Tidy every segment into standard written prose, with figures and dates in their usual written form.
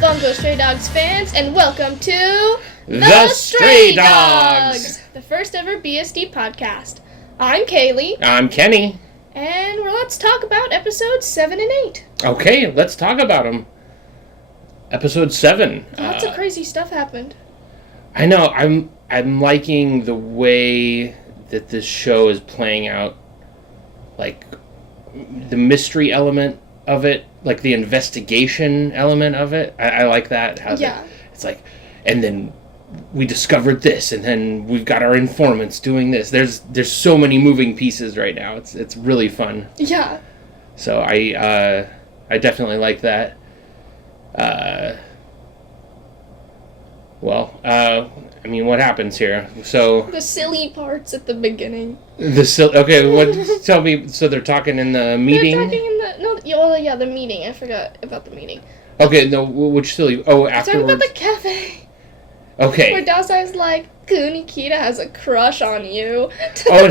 Bungo Stray Dogs fans, and welcome to The Stray Dogs, the first ever BSD podcast. I'm Kaylee. I'm Kenny. And let's talk about episodes 7 and 8. Okay, let's talk about them. Episode 7. Lots of crazy stuff happened. I know. I'm liking the way that this show is playing out. Like, the mystery element of it, like the investigation element of it. I like that. It's like, and then we discovered this, and then we've got our informants doing this. There's so many moving pieces right now. It's really fun. Yeah. So I definitely like that. I mean, what happens here? So the silly parts at the beginning. Tell me. So they're talking in the meeting. They're talking in the meeting. I forgot about the meeting. Okay, no, which silly? Oh, afterwards. Talking about the cafe. Okay. Where Dazai's like, Kunikita has a crush on you. Yeah.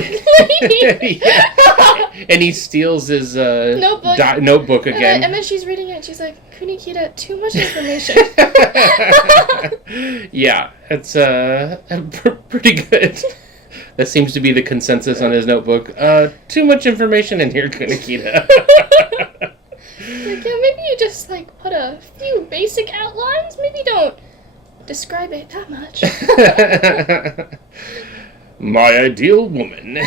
And he steals his notebook again. And then she's reading it, and she's like, Kunikita, too much information. Yeah, it's pretty good. That seems to be the consensus on his notebook. Too much information in here, Kunikita. Maybe you just, put a few basic outlines. Maybe don't describe it that much. My ideal woman.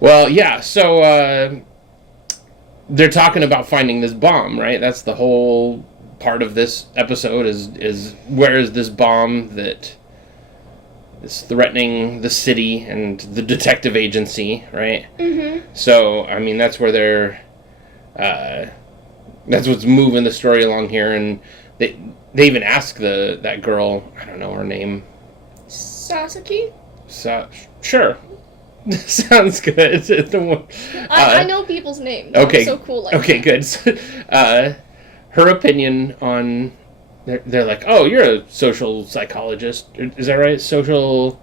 Well, yeah, so they're talking about finding this bomb, right? That's the whole part of this episode is where is this bomb that is threatening the city and the detective agency, right? Mm-hmm. So, I mean, that's where they're that's what's moving the story along here, and they even ask that girl, I don't know her name. Sasaki? Sure. Sounds good. I know people's names. Okay. I'm so cool like okay, that. Good. Her opinion on... They're like, oh, you're a social psychologist. Is that right?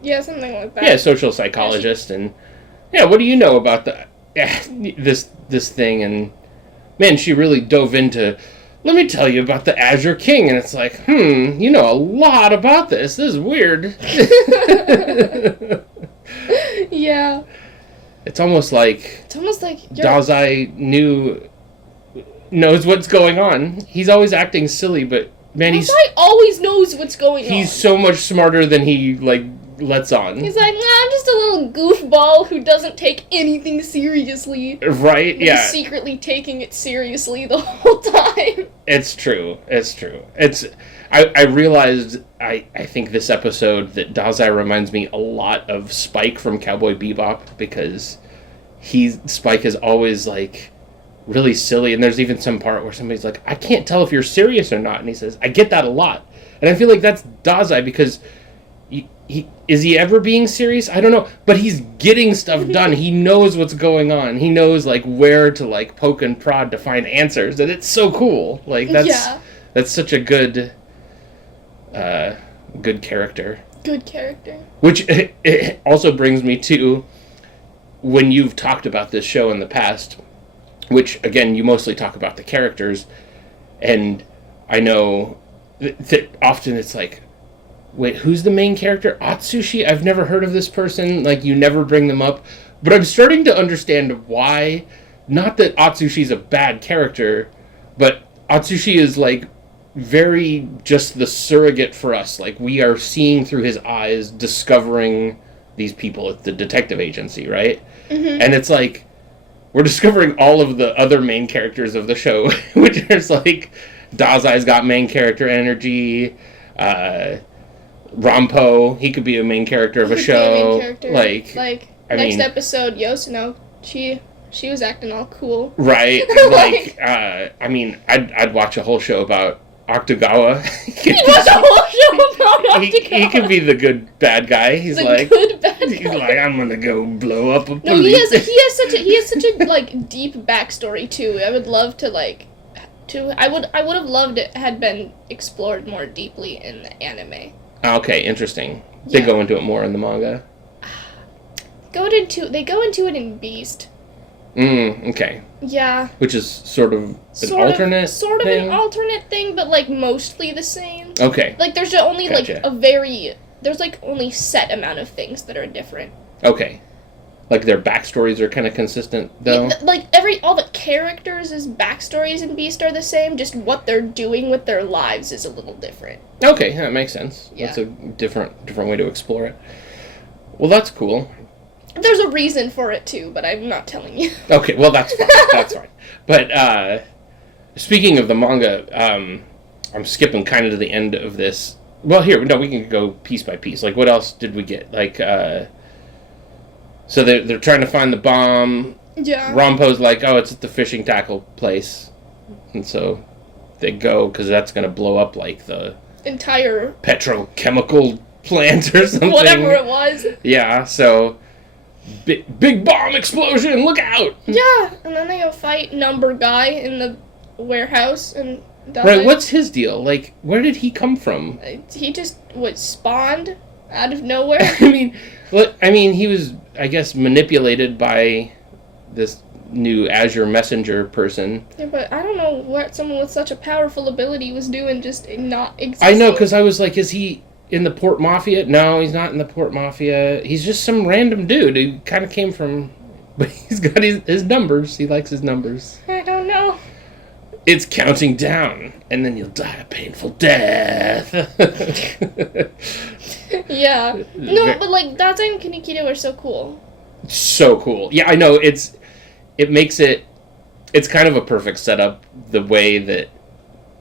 Yeah, something like that. Yeah, social psychologist. And, yeah, what do you know about this thing? And, man, she really dove into... Let me tell you about the Azure King. And it's like, you know a lot about this. This is weird. Yeah. It's almost like Dazai knows what's going on. He's always acting silly, but man, Dazai always knows what's going on. He's so much smarter than he lets on. He's like, I'm just a little goofball who doesn't take anything seriously. Right? But he's secretly taking it seriously the whole time. It's true. I realized, I think this episode that Dazai reminds me a lot of Spike from Cowboy Bebop, because Spike is always, really silly, and there's even some part where somebody's like, I can't tell if you're serious or not, and he says, I get that a lot. And I feel like that's Dazai, because is he ever being serious? I don't know, but he's getting stuff done. He knows what's going on. He knows, where to, poke and prod to find answers, and it's so cool. That's such a good character. Good character. Which it also brings me to when you've talked about this show in the past, which, again, you mostly talk about the characters, and I know that often it's like, wait, who's the main character? Atsushi? I've never heard of this person. You never bring them up. But I'm starting to understand why. Not that Atsushi's a bad character, but Atsushi is, very just the surrogate for us. We are seeing through his eyes, discovering these people at the detective agency, right? Mm-hmm. And it's we're discovering all of the other main characters of the show, which is Dazai's got main character energy, Rampo, he could be a main character of a show. Next episode, Yoshino, she was acting all cool. Right. I'd watch a whole show about Octogawa. He watched a whole show about Octogawa. He could be the good bad guy. He's good bad guy. He's I'm gonna go blow up a police. No, he has such a deep backstory too. I would love to I would have loved it had been explored more deeply in the anime. Okay, interesting. They go into it more in the manga. They go into it in Beast. Okay. Yeah. Which is sort of an alternate thing? An alternate thing, but, like, mostly the same. Okay. Like, there's only, Gotcha. there's, like, only set amount of things that are different. Okay. Like, their backstories are kind of consistent, though? Yeah, all the characters' backstories in Beast are the same, just what they're doing with their lives is a little different. Okay, that makes sense. Yeah. That's a different way to explore it. Well, that's cool. There's a reason for it, too, but I'm not telling you. Okay, well, that's fine. That's fine. But, speaking of the manga, I'm skipping kind of to the end of this. Well, we can go piece by piece. Like, what else did we get? Like, so they're trying to find the bomb. Yeah. Rompo's like, oh, it's at the fishing tackle place. And so they go, because that's going to blow up, like, the entire petrochemical plant or something. Whatever it was. Yeah, so big bomb explosion, look out! Yeah, and then they go fight Number Guy in the warehouse and die. Right, what's his deal? Like, where did he come from? He just spawned out of nowhere. I mean, he was, I guess, manipulated by this new Azure Messenger person. Yeah, but I don't know what someone with such a powerful ability was doing just not existing. I know, because I was like, is he in the Port Mafia? No, he's not in the Port Mafia. He's just some random dude who kind of came from... But he's got his numbers. He likes his numbers. I don't know. It's counting down, and then you'll die a painful death. Yeah. No, but, like, Daza and Kanekido are so cool. So cool. Yeah, I know. It makes it... It's kind of a perfect setup, the way that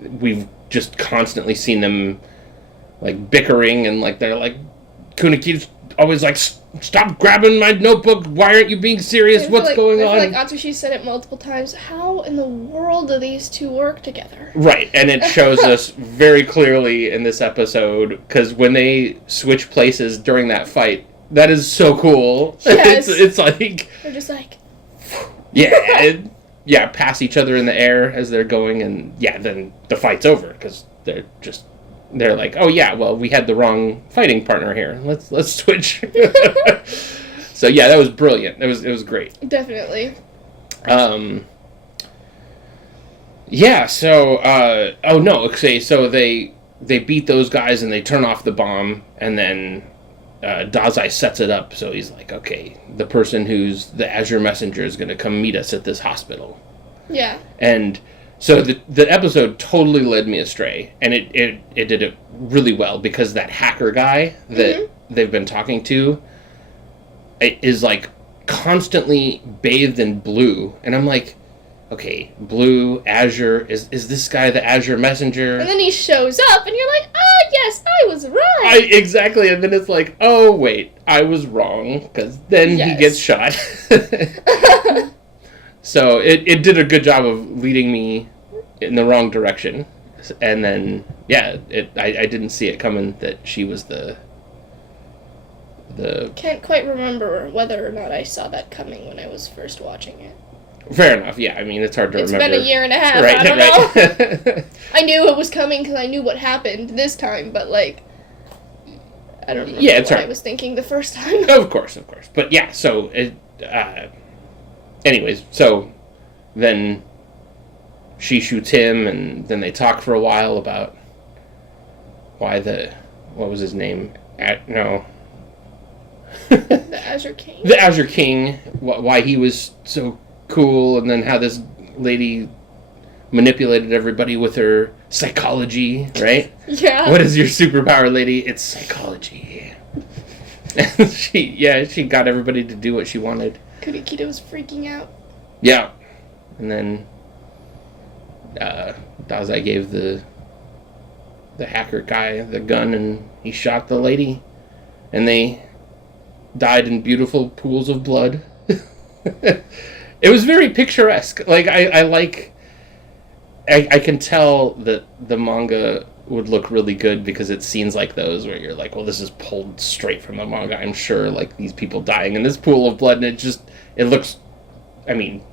we've just constantly seen them, like, bickering, and, like, they're like... Kuniki's always like, stop grabbing my notebook, why aren't you being serious, what's going on? I feel like Atsushi said it multiple times, how in the world do these two work together? Right, and it shows us very clearly in this episode, because when they switch places during that fight, that is so cool. Yes. It's like... They're just like... Yeah, pass each other in the air as they're going, and yeah, then the fight's over, because they're like, oh yeah, well, we had the wrong fighting partner here. Let's switch. So yeah, that was brilliant. It was great. Definitely. Yeah. So oh no. Okay. So they beat those guys and they turn off the bomb, and then Dazai sets it up. So he's like, okay, the person who's the Azure Messenger is going to come meet us at this hospital. Yeah. And so the episode totally led me astray, and it did it really well, because that hacker guy that they've been talking to is like constantly bathed in blue, and I'm like, okay, blue, Azure, is this guy the Azure Messenger? And then he shows up, and you're like, yes, I was right. Exactly, and then it's like, oh wait, I was wrong, because then he gets shot. So it did a good job of leading me in the wrong direction. And then, yeah, I didn't see it coming that she was the... Can't quite remember whether or not I saw that coming when I was first watching it. Fair enough, yeah. I mean, it's hard to remember. It's been a year and a half, right, I don't know. I knew it was coming because I knew what happened this time, but, like, I don't remember what I was thinking the first time. Of course. But, yeah, so... anyways, so then she shoots him, and then they talk for a while about why what was his name? The Azure King? The Azure King, why he was so cool, and then how this lady manipulated everybody with her psychology, right? Yeah. What is your superpower, lady? It's psychology. And she got everybody to do what she wanted. Kurikido was freaking out. Yeah. And then Dazai gave the hacker guy the gun, and he shot the lady, and they died in beautiful pools of blood. It was very picturesque. Like, I can tell that the manga would look really good, because it's scenes like those where you're like, well, this is pulled straight from the manga, I'm sure. Like, these people dying in this pool of blood, and it looks, I mean,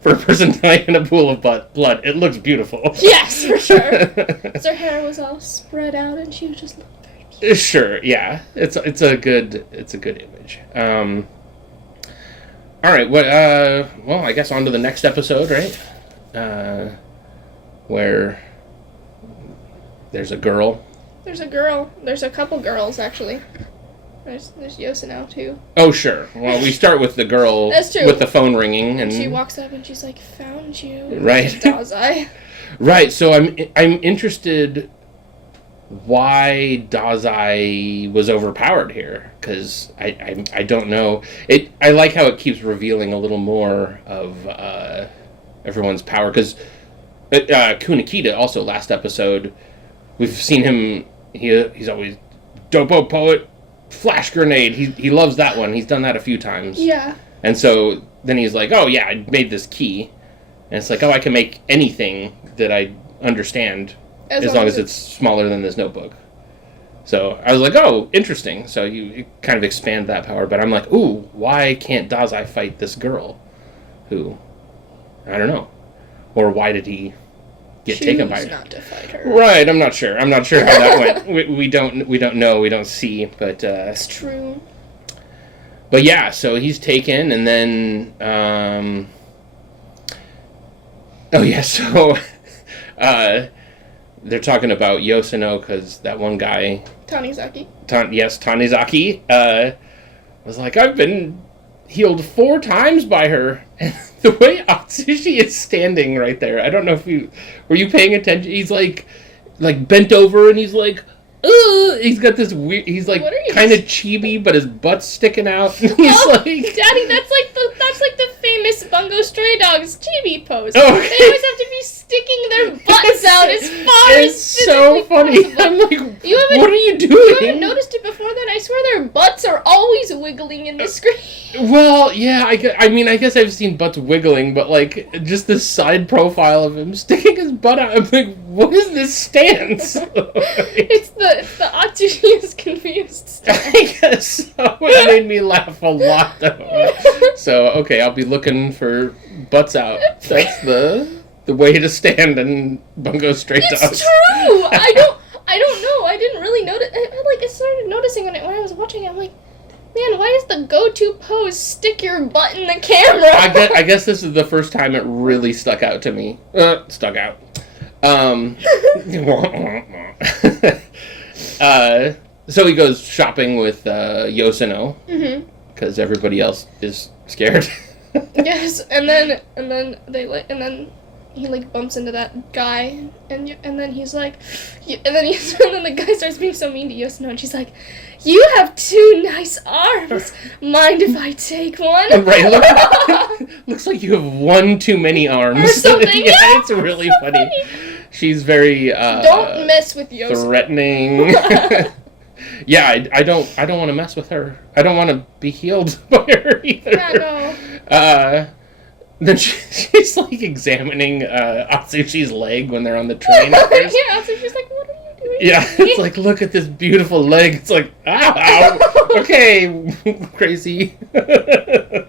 for a person dying in a pool of blood, it looks beautiful. Yes, for sure. Because her hair was all spread out, and she was just looking very beautiful. Sure, yeah. It's a good image. All right. Well, I guess on to the next episode, right? Where there's a girl. There's a girl. There's a couple girls, actually. There's Yoshino, too. Oh, sure. Well, we start with the girl That's true. with the phone ringing. And she walks up and she's like, found you. Right. Dazai. Right. So I'm interested why Dazai was overpowered here, because I don't know. I like how it keeps revealing a little more of everyone's power, because Kunikita also last episode, we've seen him, he's always Dopo Poet, Flash Grenade, he loves that one, he's done that a few times. Yeah. And so then he's like, oh yeah, I made this key, and it's like, oh, I can make anything that I understand as long as it's smaller than this notebook. So I was like, oh, interesting. So you kind of expand that power. But I'm like, ooh, why can't Dazai fight this girl? Who, I don't know. Or why did he get taken by her? Not to fight her. Right, I'm not sure. I'm not sure how that went. We don't know. We don't see. But it's true. But yeah, so he's taken, and then oh yeah, so they're talking about Yoshino, because that one guy... Tanizaki. Tanizaki was like, I've been healed 4 times by her. And the way Atsushi is standing right there, I don't know if were you paying attention? He's like bent over, and he's like, ugh! He's got this weird... He's like kind of chibi, but his butt's sticking out. And he's like... Daddy, that's like the famous Bungo Stray Dogs chibi pose. Oh, okay. They always have to be sticking their butts out as far as it's so funny. possible. I'm like, what are you doing? You haven't noticed it before then? I swear their butts are always wiggling in the screen. Well, yeah, I mean, I guess I've seen butts wiggling, but, like, just the side profile of him sticking his butt out, I'm like, what is this stance? It's the Atsushi is confused stance. I guess so. It made me laugh a lot, though. So, okay, I'll be looking for butts out. That's the way to stand in Bungo Stray Dogs. It's true! I don't know. I didn't really notice. I started noticing when I was watching it. I'm like, man, why does the go-to pose stick your butt in the camera? I guess this is the first time it really stuck out to me. Stuck out. So he goes shopping with Yoshino, because everybody else is scared. Yes, and then he like bumps into that guy, and then he's like, and then the guy starts being so mean to Yoshino, and she's like, "You have 2 nice arms. Mind if I take one?" Right. Looks like you have 1 too many arms. Or something. Yeah, it's really funny. She's very don't mess with Yoshino. Threatening. Yeah, I don't want to mess with her. I don't want to be healed by her either. Yeah, no. Then she's like examining Atsushi's leg when they're on the train. Yeah, Atsushi's like, what are you doing? Yeah, it's like, look at this beautiful leg. It's like, ow. Okay, crazy. Yeah.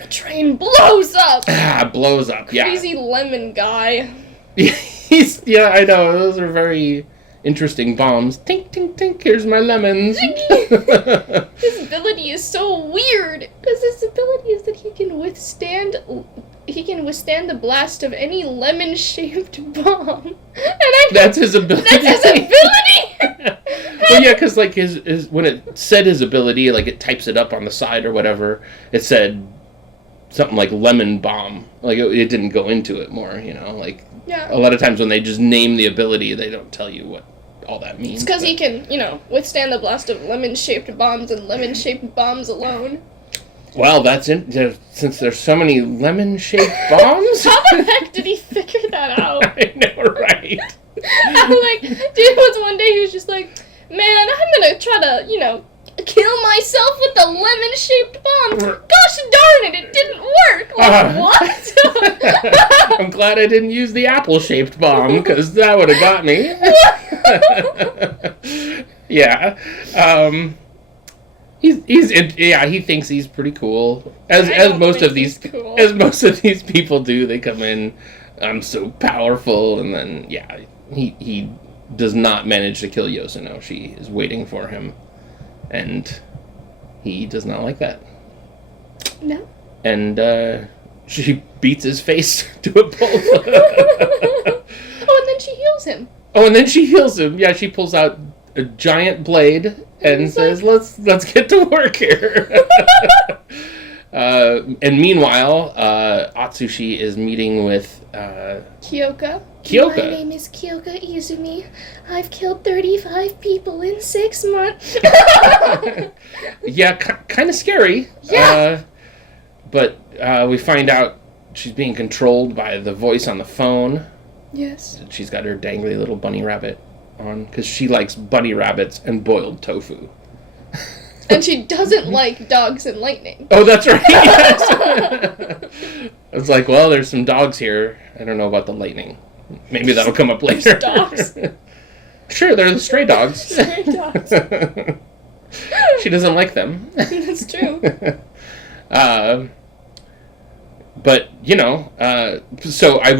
The train blows up. Blows up, yeah. Crazy lemon guy. Yeah, I know. Those are very interesting bombs. Tink, tink, tink. Here's my lemons. His ability is so weird, because his ability is that he can withstand the blast of any lemon-shaped bomb. That's his ability. That's his ability. Well, yeah, because like his when it said his ability, like it types it up on the side or whatever. It said something like lemon bomb. Like it didn't go into it more. Like yeah. A lot of times when they just name the ability, they don't tell you what all that means. It's because he can, withstand the blast of lemon-shaped bombs and lemon-shaped bombs alone. Well, that's since there's so many lemon-shaped bombs. How the heck did he figure that out? I know, right? I'm like, dude, one day he was just like, man, I'm gonna try to, kill myself with the lemon-shaped bomb. Gosh darn it didn't work. Like, what? I'm glad I didn't use the apple-shaped bomb, because that would have got me. Yeah. He thinks he's pretty cool. As most of these people do. They come in, I'm so powerful, and then he does not manage to kill Yoshino. She is waiting for him, and he does not like that. No. And she beats his face to a pulp. Oh, and then she heals him. Oh, and then she heals him. Yeah, she pulls out a giant blade and says, "Let's get to work here." And meanwhile, Atsushi is meeting with Kyoka. Kyoka. My name is Kyoka Izumi. I've killed 35 people in 6 months. Yeah, kind of scary. Yeah. But we find out she's being controlled by the voice on the phone. Yes. She's got her dangly little bunny rabbit on because she likes bunny rabbits and boiled tofu. And she doesn't like dogs and lightning. Oh, that's right. Yes. It's like, well, there's some dogs here. I don't know about the lightning. Maybe that'll come up later. There's dogs? Sure, they're the stray dogs. Stray dogs. She doesn't like them. That's true. But, so I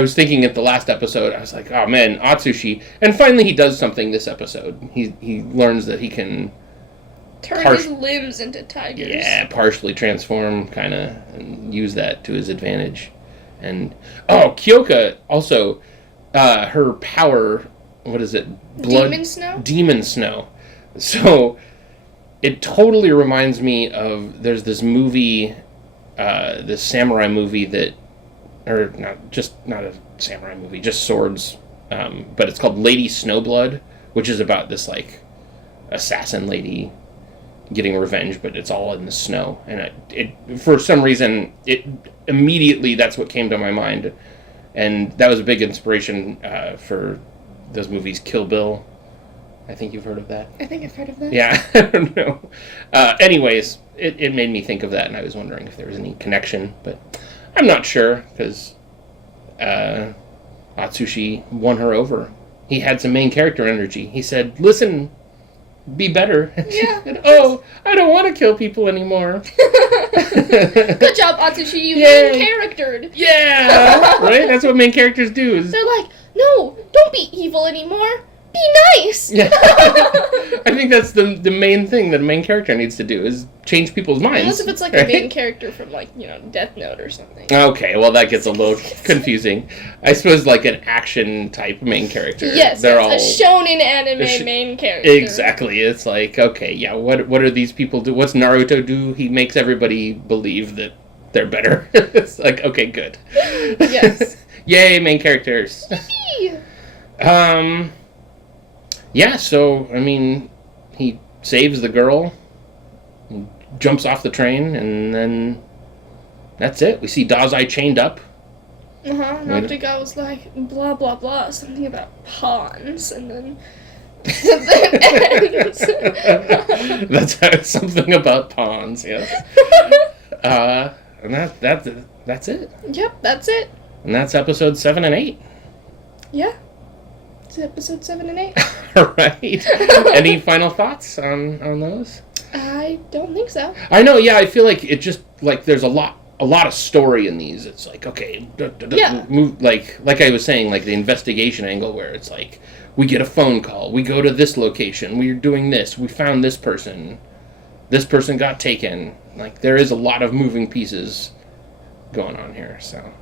was thinking at the last episode, I was like, oh man, Atsushi. And finally he does something this episode. He learns that he can Turn his limbs into tigers. Yeah, partially transform, kind of, and use that to his advantage. And, Kyoka, also, her power, what is it? Demon snow? Demon snow. So, it totally reminds me of, there's this movie, this samurai movie that, or not a samurai movie, just swords, but it's called Lady Snowblood, which is about this, like, assassin lady getting revenge, but it's all in the snow. And it for some reason, immediately that's what came to my mind. And that was a big inspiration for those movies, Kill Bill. I think you've heard of that. I think I've heard of that. Yeah, I don't know. Anyways, it made me think of that, and I was wondering if there was any connection, but I'm not sure, because Atsushi won her over. He had some main character energy. He said, listen, be better. Yeah. And, I don't want to kill people anymore. Good job, Atsushi. You Yay. main charactered. Yeah, right? That's what main characters do. They're like, no, don't be evil anymore. Be nice. Yeah. I think that's the main thing that a main character needs to do, is change people's minds. Unless if it's like right? a main character from Death Note or something. Okay, well that gets a little confusing. I suppose like an action type main character. Yes, They're a all shonen anime main character. Exactly. It's like, okay, yeah, what are these people do? What's Naruto do? He makes everybody believe that they're better. It's like, okay, good. Yes. Yay, main characters. Yeah, so, I mean, he saves the girl, jumps off the train, and then that's it. We see Dazai chained up. And after guy was like, blah, blah, blah, something about pawns, and then it ends. That's something about pawns, yes. And that's it. Yep, that's it. And that's episode 7 and 8. Yeah. It's episode 7 and 8. All right. Any final thoughts on those? I don't think so. I know, yeah, I feel like it just, like, there's a lot of story in these. It's like, okay, move, like I was saying, like the investigation angle where it's like, we get a phone call, we go to this location, we're doing this, we found this person got taken. Like, there is a lot of moving pieces going on here, so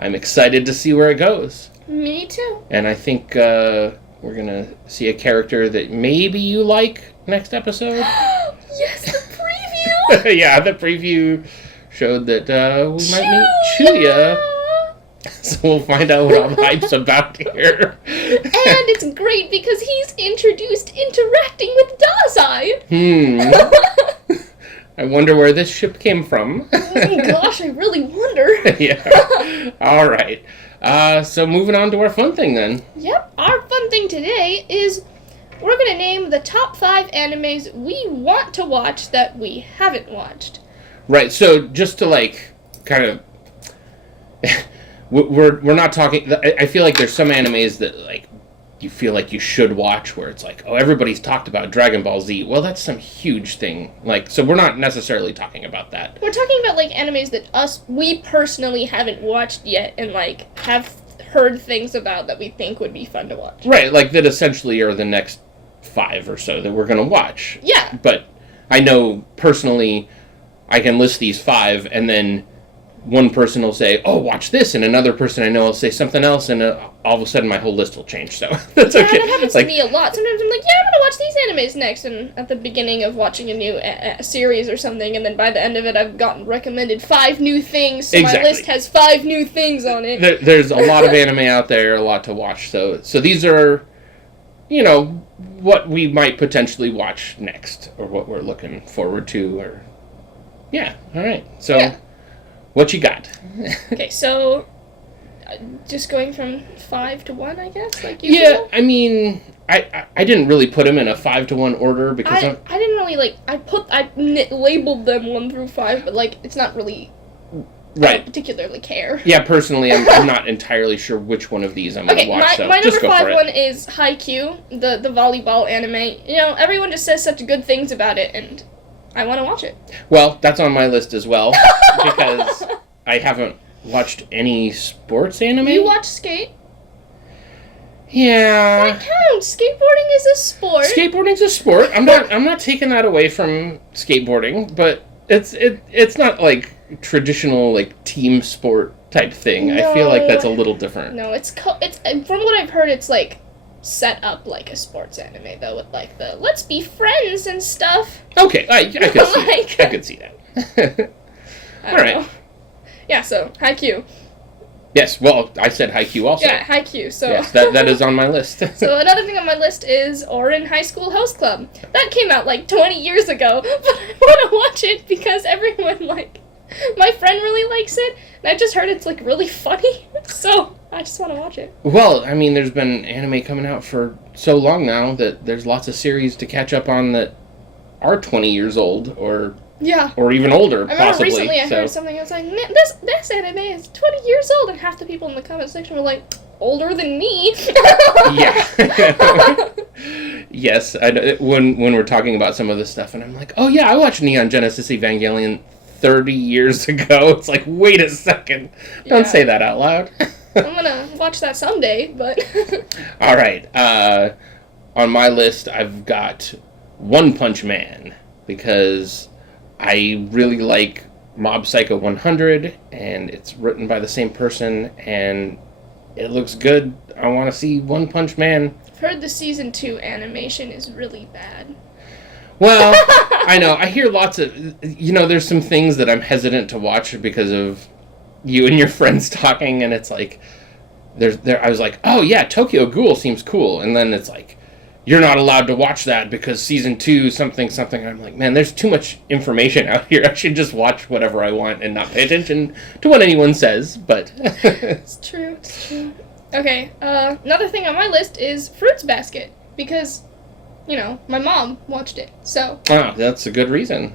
I'm excited to see where it goes. Me too. And I think we're going to see a character that maybe you like next episode. Yes, the preview! Yeah, the preview showed that we might meet Chuya. So we'll find out what all the hype's about here. And it's great because he's introduced interacting with Dazai. I wonder where this ship came from. Oh gosh, I really wonder. Yeah. All right. So moving on to our fun thing then. Yep, our fun thing today is we're going to name the top 5 animes we want to watch that we haven't watched. Right, so just to like kind of we're not talking, I feel like there's some animes that like you feel like you should watch where it's like, oh, everybody's talked about Dragon Ball Z. Well, that's some huge thing. Like, so we're not necessarily talking about that. We're talking about like animes that we personally haven't watched yet and like have heard things about that we think would be fun to watch. Right, like that essentially are the next 5 or so that we're going to watch. Yeah. But I know personally I can list these 5, and then one person will say, "Oh, watch this," and another person I know will say something else, and all of a sudden my whole list will change. So that's okay. That happens to me a lot. Sometimes I'm like, I'm gonna watch these animes next, and at the beginning of watching a new series or something, and then by the end of it, I've gotten recommended 5 new things, so my list has 5 new things on it. There's a lot of anime out there, a lot to watch. So these are, what we might potentially watch next, or what we're looking forward to, or yeah. All right. So. Yeah. What you got? Okay, so just going from 5 to 1, I guess, like usual? Yeah, I mean, I didn't really put them in a 5 to 1 order because I didn't really I labeled them 1 through 5, but it's not really. Right. I don't particularly care. Yeah, personally, I'm not entirely sure which one of these I'm going to watch. My number 5 one is Haikyuu, the volleyball anime. Everyone just says such good things about it, and I want to watch it. Well, that's on my list as well, because I haven't watched any sports anime. You watch Skate? Yeah. That counts. Skateboarding is a sport. Skateboarding's a sport. I'm not taking that away from skateboarding, but it's not like traditional team sport type thing. No. I feel like that's a little different. No, it's from what I've heard, it's set up like a sports anime though, with the let's be friends and stuff. Okay, I could see I could see that. All right. Know. Yeah, so Haikyuu. Yes, well, I said Haikyuu also. Yeah, Haikyuu. So yes, that is on my list. So another thing on my list is Ouran High School Host Club. That came out 20 years ago, but I want to watch it because everyone my friend really likes it, and I just heard it's really funny. So I just want to watch it. Well, I mean, there's been anime coming out for so long now that there's lots of series to catch up on that are 20 years old or even older, I remember possibly. Recently I heard something, I was like, man, this anime is 20 years old, and half the people in the comment section were like, older than me. Yeah. Yes, when we're talking about some of this stuff, and I'm like, oh yeah, I watched Neon Genesis Evangelion 30 years ago. It's like, wait a second. Don't say that out loud. I'm gonna watch that someday, but... All right. On my list, I've got One Punch Man, because I really like Mob Psycho 100, and it's written by the same person, and it looks good. I want to see One Punch Man. I've heard the season 2 animation is really bad. Well, I know. I hear lots of... there's some things that I'm hesitant to watch because of you and your friends talking, and it's like... I was like, oh yeah, Tokyo Ghoul seems cool. And then it's like, you're not allowed to watch that because season 2 something. And I'm like, man, there's too much information out here. I should just watch whatever I want and not pay attention to what anyone says. But... It's true. Okay, another thing on my list is Fruits Basket, because... my mom watched it, so... Ah, that's a good reason.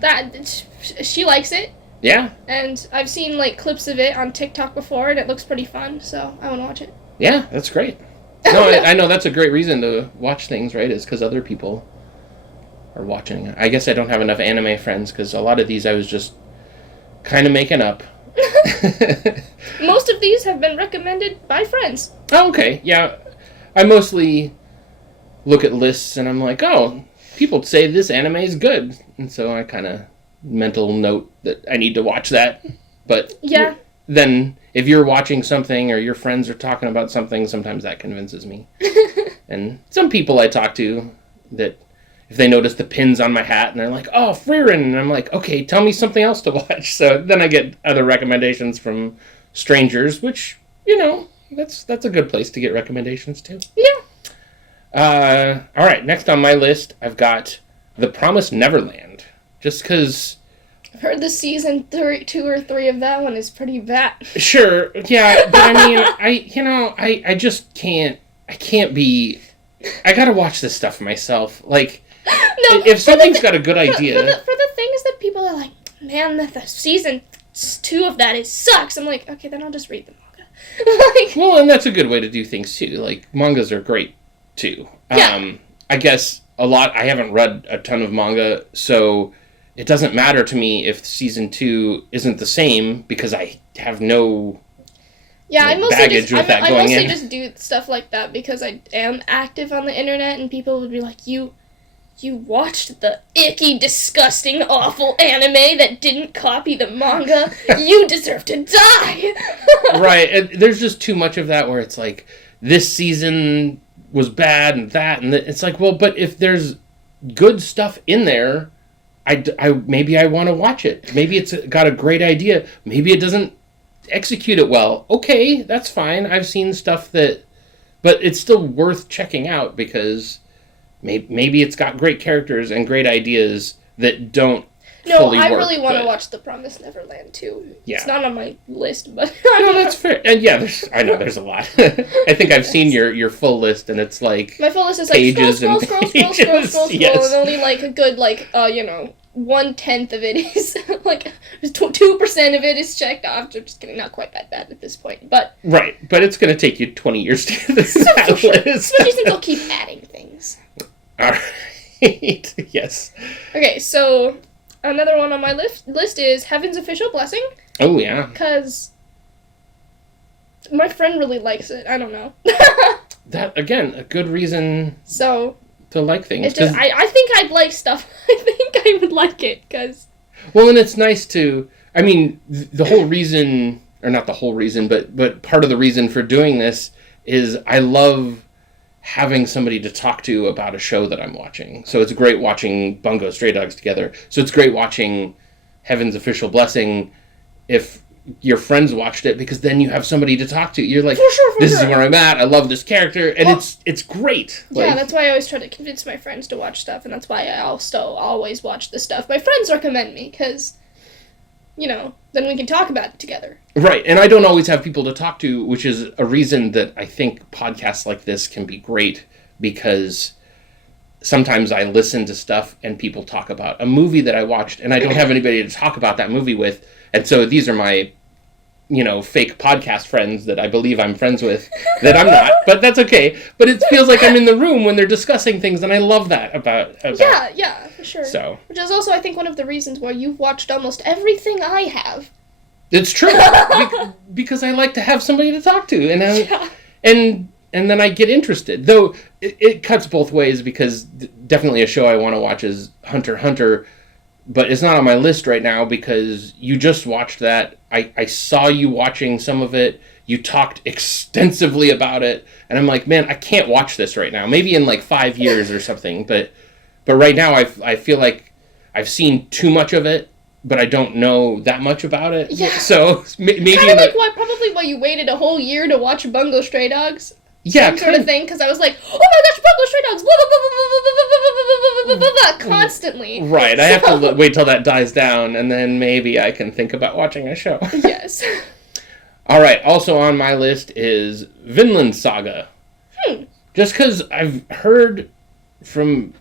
She likes it. Yeah. And I've seen, clips of it on TikTok before, and it looks pretty fun, so I want to watch it. Yeah, that's great. No, I know that's a great reason to watch things, right, is because other people are watching. I guess I don't have enough anime friends, because a lot of these I was just kind of making up. Most of these have been recommended by friends. Oh, okay. Yeah. I mostly... look at lists and I'm like, oh, people say this anime is good, and so I kind of mental note that I need to watch that. But yeah, then if you're watching something or your friends are talking about something, sometimes that convinces me. And some people I talk to, that if they notice the pins on my hat and they're like, oh, Frieren, and I'm like, okay, tell me something else to watch. So then I get other recommendations from strangers, which that's a good place to get recommendations too. Yeah. All right, next on my list, I've got The Promised Neverland. Just because... I've heard the season 2 or 3 of that one is pretty bad. Sure, yeah, but I mean, I just can't... I can't be... I gotta watch this stuff myself. If something's got a good idea... For the things that people are like, man, the season 2 of that, it sucks. I'm like, okay, then I'll just read the manga. Well, and that's a good way to do things, too. Mangas are great, too. Yeah. I guess I haven't read a ton of manga, so it doesn't matter to me if season 2 isn't the same, because I have no baggage with that going in. I mostly just do stuff like that because I am active on the internet, and people would be like, you you watched the icky, disgusting, awful anime that didn't copy the manga. You deserve to die. Right, and there's just too much of that where it's like, this season was bad and that, and it's like, well, but if there's good stuff in there, maybe I want to watch it. Maybe it's got a great idea. Maybe it doesn't execute it well. Okay, that's fine. I've seen stuff that, but it's still worth checking out because maybe it's got great characters and great ideas that don't fully work. No, I really want to watch The Promised Neverland too. Yeah. It's not on my list, but no, that's fair. And yeah, I know there's a lot. I think I've seen your full list, and it's like my full list is like scroll, yes. and only like a good 1/10 of it is like 2% of it is checked off. I'm just kidding, not quite that bad at this point, but right. But it's gonna take you 20 years to get this list, especially since I'll keep adding things. All right. Yes. Okay, so another one on my list is Heaven's Official Blessing. Oh yeah. Because my friend really likes it. I don't know. That again, a good reason. So. To like things. It's just, I think I'd like stuff. I think I would like it, because... Well, and it's nice to... I mean, the whole reason... Or not the whole reason, but part of the reason for doing this is I love having somebody to talk to about a show that I'm watching. So it's great watching Bungo Stray Dogs together. So it's great watching Heaven's Official Blessing if your friends watched it, because then you have somebody to talk to. You're like, for sure. This is where I'm at. I love this character, and it's great. Yeah, that's why I always try to convince my friends to watch stuff, and that's why I also always watch the stuff my friends recommend me, because, then we can talk about it together. Right, and I don't always have people to talk to, which is a reason that I think podcasts like this can be great, because sometimes I listen to stuff and people talk about a movie that I watched, and I don't have anybody to talk about that movie with, and so these are my fake podcast friends that I believe I'm friends with, that I'm not, but that's okay. But it feels like I'm in the room when they're discussing things, and I love that about Yeah, for sure. So. Which is also, I think, one of the reasons why you've watched almost everything I have. It's true, because I like to have somebody to talk to, and then I get interested. Though it cuts both ways, because definitely a show I want to watch is Hunter x Hunter, but it's not on my list right now because you just watched that. I saw you watching some of it. You talked extensively about it. And I'm like, man, I can't watch this right now. Maybe in 5 years or something. But right now I feel like I've seen too much of it, but I don't know that much about it. Yeah. So maybe... Kind of probably why you waited a whole year to watch Bungo Stray Dogs. Yeah, sort of thing, because I was like, oh my gosh, Bungo Stray Dogs, blah, blah, blah, blah, blah, blah, blah, blah, blah, constantly. Right, I have to wait till that dies down, and then maybe I can think about watching a show. Yes. All right, also on my list is Vinland Saga. Just because I've heard from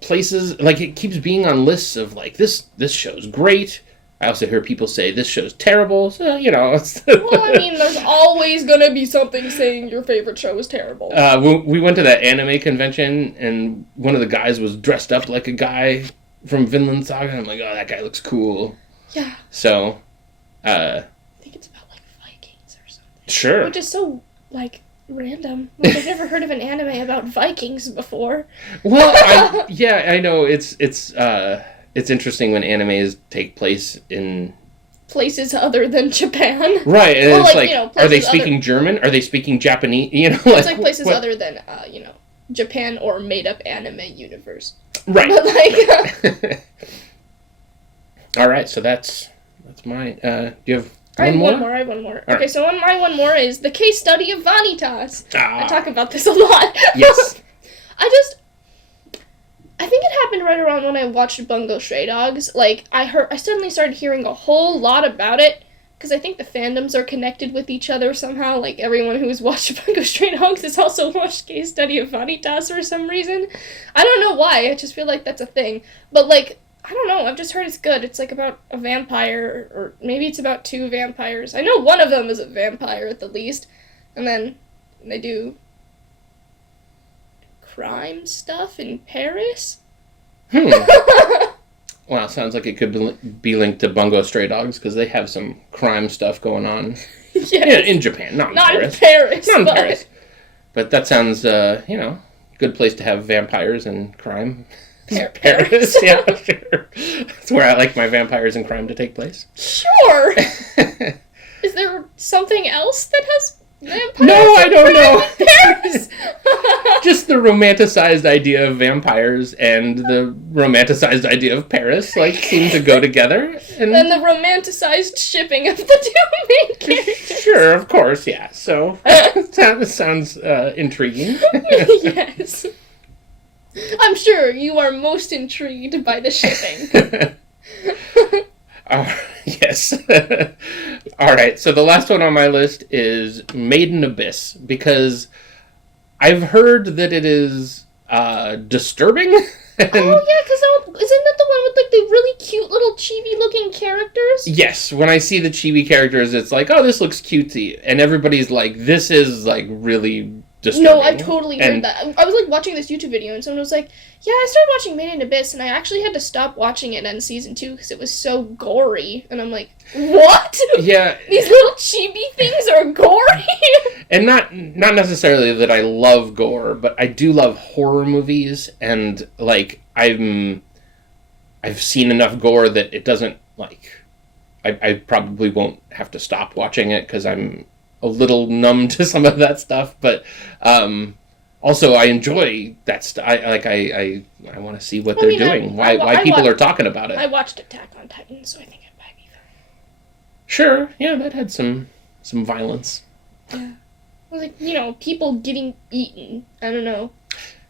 places, it keeps being on lists of, this show's great. I also hear people say this show's terrible, so, Well, I mean, there's always gonna be something saying your favorite show is terrible. We went to that anime convention, and one of the guys was dressed up like a guy from Vinland Saga, and I'm like, oh, that guy looks cool. Yeah. So, I think it's about, Vikings or something. Sure. Which is so, random. I've never heard of an anime about Vikings before. Well, I know, it's interesting when animes take place in... places other than Japan. Right, and it's are they speaking German? Are they speaking Japanese? It's places other than, Japan or made-up anime universe. Right. But, All right, so that's mine. Do you have I have one more? I have one more. All okay, right. so my one more is The Case Study of Vanitas. Ah. I talk about this a lot. Yes. I think it happened right around when I watched Bungo Stray Dogs. I suddenly started hearing a whole lot about it, because I think the fandoms are connected with each other somehow. Everyone who's watched Bungo Stray Dogs has also watched Case Study of Vanitas for some reason. I don't know why, I just feel like that's a thing. But, I don't know, I've just heard it's good. It's, about a vampire, or maybe it's about two vampires. I know one of them is a vampire at the least. And then they do crime stuff in Paris? Well, sounds like it could be linked to Bungo Stray Dogs, because they have some crime stuff going on. Yes. In Japan, not in Paris. Not in Paris. But that sounds, good place to have vampires and crime. Paris, yeah, sure. That's where I like my vampires and crime to take place. Sure. Is there something else that has vampires? No, I don't know. Paris? Just the romanticized idea of vampires and the romanticized idea of Paris, like, seem to go together. And the romanticized shipping of the two main characters. Sure, of course, yeah. So, sounds intriguing. Yes. I'm sure you are most intrigued by the shipping. Yes. All right, so the last one on my list is Maiden Abyss, because I've heard that it is disturbing. Oh, yeah, because isn't that the one with, like, the really cute little chibi-looking characters? Yes, when I see the chibi characters, it's like, oh, this looks cutesy. And everybody's like, this is, like, really disturbing. No, I totally heard that. I was, like, watching this YouTube video, and someone was like, yeah, I started watching Made in Abyss, and I actually had to stop watching it in season 2 because it was so gory. And I'm like, what? Yeah. These little chibi things are gory? And not necessarily that I love gore, but I do love horror movies, and, like, I've seen enough gore that it doesn't, like, I probably won't have to stop watching it because I'm a little numb to some of that stuff, but also I enjoy that stuff. I want to see what they're doing. Why people are talking about it. I watched Attack on Titan, so I think it might be that. Sure, yeah, that had some violence. Yeah. I was like, people getting eaten. I don't know.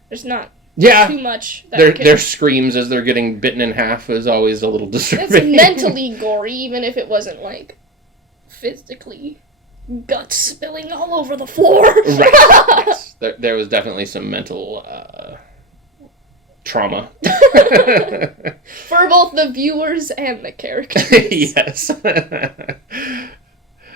There's not too much. Their screams as they're getting bitten in half is always a little disturbing. It's mentally gory, even if it wasn't, like, physically guts spilling all over the floor. Right. Yes. There was definitely some mental trauma. For both the viewers and the characters. Yes.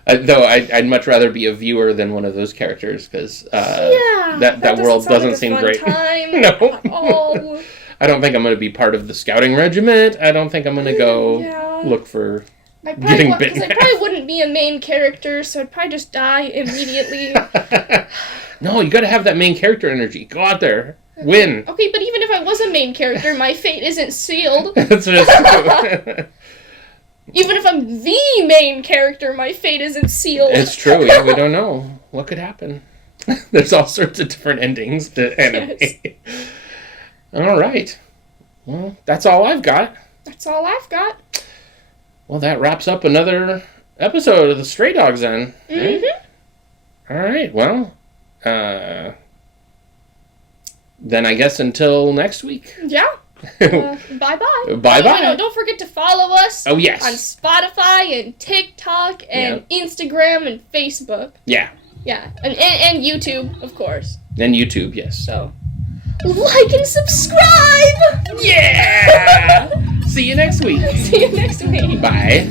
Though I'd much rather be a viewer than one of those characters, because that world doesn't seem great. Time No. at all. I don't think I'm going to be part of the scouting regiment. I don't think I'm going to go look for getting bitten. Because I probably wouldn't be a main character, so I'd probably just die immediately. No, you got to have that main character energy. Go out there. Win. Okay, but even if I was a main character, my fate isn't sealed. That's just true. Even if I'm the main character, my fate isn't sealed. It's true. Yeah, we don't know what could happen. There's all sorts of different endings to anime. Yes. All right. Well, that's all I've got. That's all I've got. Well, that wraps up another episode of the Stray Dogs then. Mm-hmm. Right? All right. Well, then I guess until next week. Yeah. Bye-bye. Bye-bye. Don't forget to follow us. Oh, yes. On Spotify and TikTok and Instagram and Facebook. Yeah. Yeah. And YouTube, of course. And YouTube, yes. So, like and subscribe! Yeah! See you next week. See you next week. Bye.